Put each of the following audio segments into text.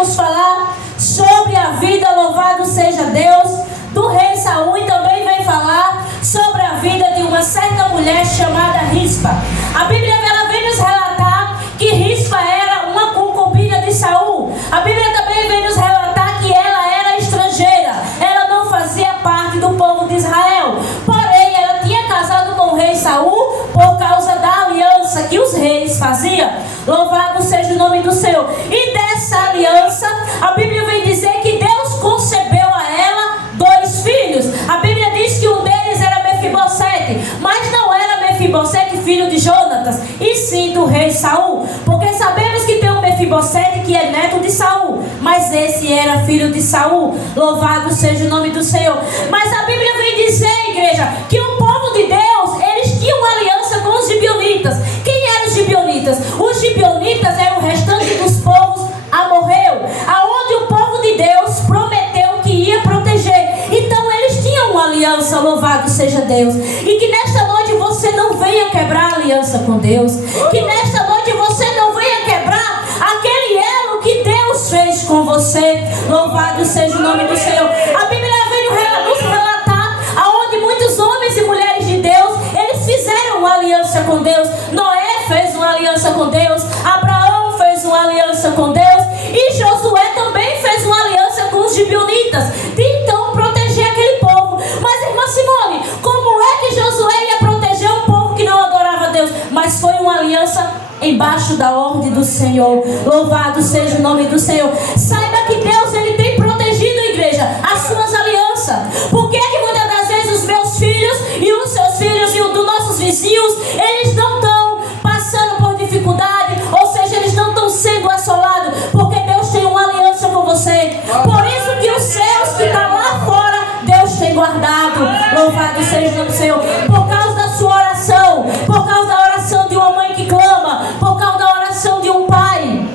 nos falar sobre a vida, louvado seja Deus, do rei Saul, e também vem falar sobre a vida de uma certa mulher chamada Rispa. A Bíblia ela vem nos relatar que Rispa era uma concubina de Saul. A Bíblia também vem nos relatar que ela era estrangeira, ela não fazia parte do povo de Israel, porém ela tinha casado com o rei Saul por causa da aliança que os reis faziam. Louvado seja o nome do Senhor. E dessa aliança, a Bíblia vem dizer que Deus concebeu a ela 2 filhos. A Bíblia diz que um deles era Mefibosete, mas não era Mefibosete filho de Jonatas, e sim do rei Saul, porque sabemos que tem um Mefibosete que é neto de Saul, mas esse era filho de Saul. Louvado seja o nome do Senhor. Mas a Bíblia vem dizer, igreja, que o povo de Deus, eles tinham uma aliança com os gibeonitas. Quem eram os gibeonitas? Os gibeonitas eram o restante dos povos amorreu, aonde o povo de Deus prometeu que ia proteger. Então eles tinham uma aliança, louvado seja Deus. E que nesta noite você não venha quebrar a aliança com Deus, que nesta noite você não venha quebrar aquele elo que Deus fez com você. Louvado seja o nome do Senhor. A Bíblia vem nos relatar aonde muitos homens e mulheres de Deus, eles fizeram uma aliança com Deus. Noé fez uma aliança com Deus, Abraão fez uma aliança com Deus, e Josué também fez uma aliança com os gibeonitas, de então proteger aquele povo. Mas irmã Simone, como é que Josué ia proteger um povo que não adorava a Deus? Mas foi uma aliança embaixo da ordem do Senhor. Louvado seja o nome do Senhor. Saiba que Deus, ele tem protegido, igreja, as suas alianças. Por que que muitas das vezes os meus filhos e os seus filhos e os dos nossos vizinhos, eles não estão passando por dificuldade, ou seja, eles não estão sendo assolados? Porque Deus tem uma aliança com você. Por isso que os céus que estão lá fora, Deus tem guardado. Louvado seja o nome do Senhor. Por causa da sua oração, por causa da oração de uma mãe que clama, por causa da oração de um pai,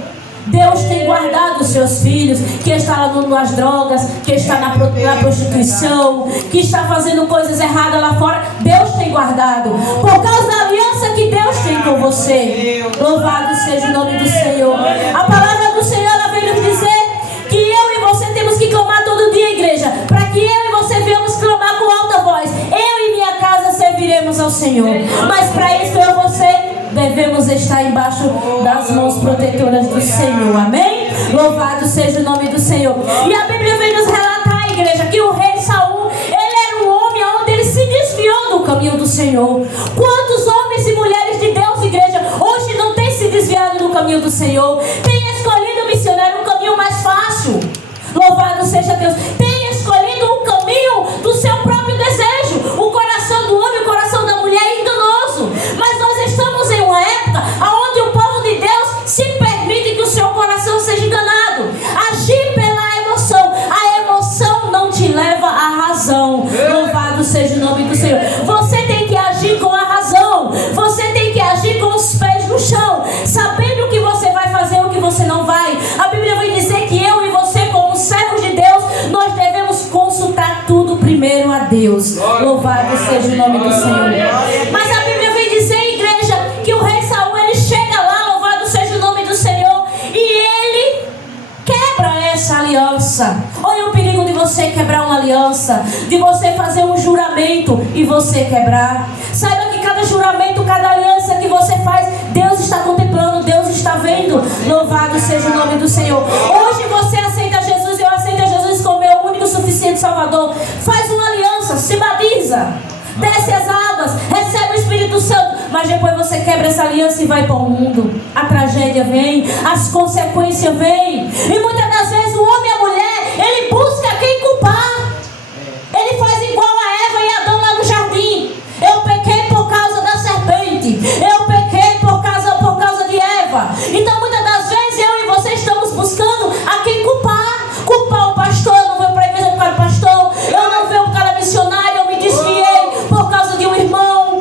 Deus tem guardado os seus filhos, que está lá nas drogas, que está na prostituição, que está fazendo coisas erradas lá fora. Deus tem guardado, por causa da aliança que Deus tem com você. Louvado seja o nome do Senhor. A palavra do Senhor, ela vem nos dizer que eu e você temos que clamar todo dia, igreja, para que eu e você venhamos clamar com alta voz. Eu e minha casa serviremos ao Senhor. Mas para isso eu e você devemos estar embaixo das mãos protetoras do Senhor. Amém? Louvado seja o nome do Senhor. E a Bíblia vem nos relatar, igreja, que o rei Saul, ele era um homem onde ele se desviou do caminho do Senhor. Quantos homens e mulheres de Deus, igreja, hoje não têm se desviado do caminho do Senhor? Tem escolhido o missionário, um caminho mais fácil. Louvado seja Deus. Tem escolhido um caminho do seu próprio desejo. O coração do homem, o coração da mulher é enganoso. Mas nós estamos em uma época onde o povo de Deus se permite que o seu coração seja enganado. Agir pela emoção. A emoção não te leva à razão. Louvado seja o nome do Senhor. Você tem que agir com a razão. Você tem que agir com os pés no chão, sabendo o que você vai fazer e o que você não vai. A Bíblia vai dizer que eu e você, como servos de Deus, nós devemos consultar tudo primeiro a Deus. Louvado seja o nome do Senhor. Mas a Bíblia vem dizer, igreja, que o rei Saul, ele chega lá, louvado seja o nome do Senhor, e ele quebra essa aliança. Olha o perigo de você quebrar uma aliança, de você fazer um juramento e você quebrar. Saiba que cada juramento, cada aliança que você faz, Deus está contemplando, Deus está vendo. Louvado seja o nome do Senhor. Hoje você aceita Jesus, eu aceito Jesus como meu único, suficiente Salvador. Faz uma aliança, se batiza, desce as águas, recebe o Espírito Santo. Mas depois você quebra essa aliança e vai para o mundo. A tragédia vem, as consequências vêm. E muitas